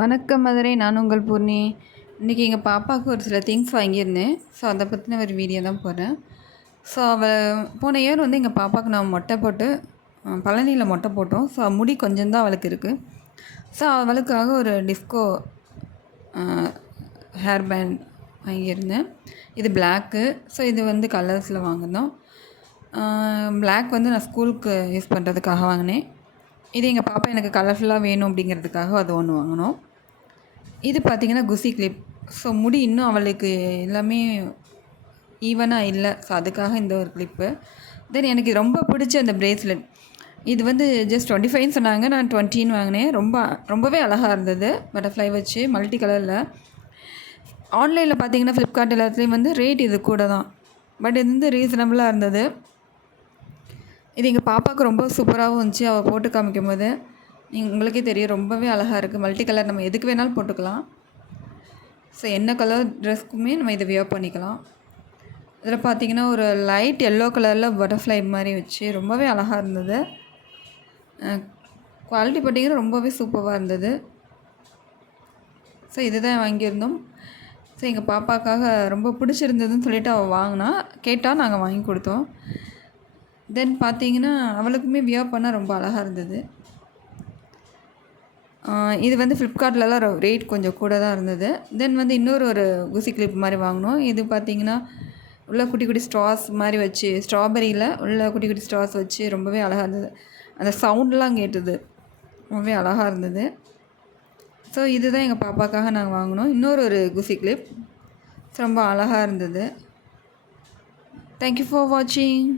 வணக்கம் மதுரை, நான் உங்கள் பூர்ணி. இன்றைக்கி எங்கள் பாப்பாவுக்கு ஒரு சில திங்ஸ் வாங்கியிருந்தேன். ஸோ அதை பற்றின ஒரு வீடியோ தான் போடுறேன். ஸோ அவள் போன இயர் வந்து எங்கள் பாப்பாவுக்கு நான் மொட்டை போட்டு பழனியில் மொட்டை போட்டோம். ஸோ முடி கொஞ்சம் தான் அவளுக்கு இருக்குது. ஸோ அவளுக்காக ஒரு டிஸ்கோ ஹேர் பேண்ட் வாங்கியிருந்தேன். இது பிளாக்கு. ஸோ இது வந்து கலர்ஸில் வாங்கினோம். பிளாக் வந்து நான் ஸ்கூலுக்கு யூஸ் பண்ணுறதுக்காக வாங்கினேன். இது எங்கள் பாப்பா எனக்கு கலர்ஃபுல்லாக வேணும் அப்படிங்கிறதுக்காக அது ஒன்று வாங்கினோம். இது பார்த்திங்கன்னா குசி கிளிப். ஸோ முடி இன்னும் அவளுக்கு எல்லாமே ஈவனாக இல்லை. ஸோ அதுக்காக இந்த ஒரு கிளிப்பு. தென் எனக்கு ரொம்ப பிடிச்ச அந்த பிரேஸ்லெட். இது வந்து ஜஸ்ட் 25 சொன்னாங்க. நான் 20 வாங்கினேன். ரொம்பவே அழகாக இருந்தது. பட்டர்ஃப்ளை வச்சு மல்டி கலரில். ஆன்லைனில் பார்த்திங்கன்னா ஃப்ளிப்கார்ட் எல்லாத்துலேயும் வந்து ரேட் இது கூட தான். பட் இது வந்து ரீசனபிளாக இருந்தது. இது எங்கள் பாப்பாவுக்கு ரொம்ப சூப்பராகவும் இருந்துச்சு. அவள் போட்டு காமிக்கும் போது உங்களுக்கே தெரியும், ரொம்பவே அழகாக இருக்குது. மல்டி கலர், நம்ம எதுக்கு வேணாலும் போட்டுக்கலாம். ஸோ என்ன கலர் ட்ரெஸ்க்குமே நம்ம இதை வியர் பண்ணிக்கலாம். இதில் பார்த்திங்கன்னா ஒரு லைட் எல்லோ கலரில் பட்டர்ஃப்ளை மாதிரி வச்சு ரொம்பவே அழகாக இருந்தது. குவாலிட்டி பார்த்திங்கன்னா ரொம்பவே சூப்பராக இருந்தது. ஸோ இதுதான் வாங்கியிருந்தோம். ஸோ எங்கள் பாப்பாக்காக ரொம்ப பிடிச்சிருந்ததுன்னு சொல்லிவிட்டு அவள் வாங்கினா, கேட்டால் நாங்கள் வாங்கி கொடுத்தோம். தென் பார்த்திங்கன்னா அவளுக்குமே வியர் பண்ணால் ரொம்ப அழகாக இருந்தது. இது வந்து ஃப்ளிப்கார்ட்லலாம் ரேட் கொஞ்சம் கூட தான் இருந்தது. தென் வந்து இன்னொரு ஒரு குசி கிளிப் மாதிரி வாங்கினோம். இது பார்த்திங்கன்னா உள்ள குட்டி குட்டி ஸ்ட்ராஸ் மாதிரி வச்சு, ஸ்ட்ராபெரியில் உள்ள குட்டி குட்டி ஸ்ட்ராஸ் வச்சு ரொம்பவே அழகாக இருந்தது. அந்த சவுண்ட்லாம் கேட்டது, ரொம்பவே அழகாக இருந்தது. ஸோ இதுதான் எங்கள் பாப்பாக்காக நாங்கள் வாங்கினோம். இன்னொரு ஒரு குசி கிளிப் ரொம்ப அழகாக இருந்தது. தேங்க்யூ ஃபார் வாட்சிங்.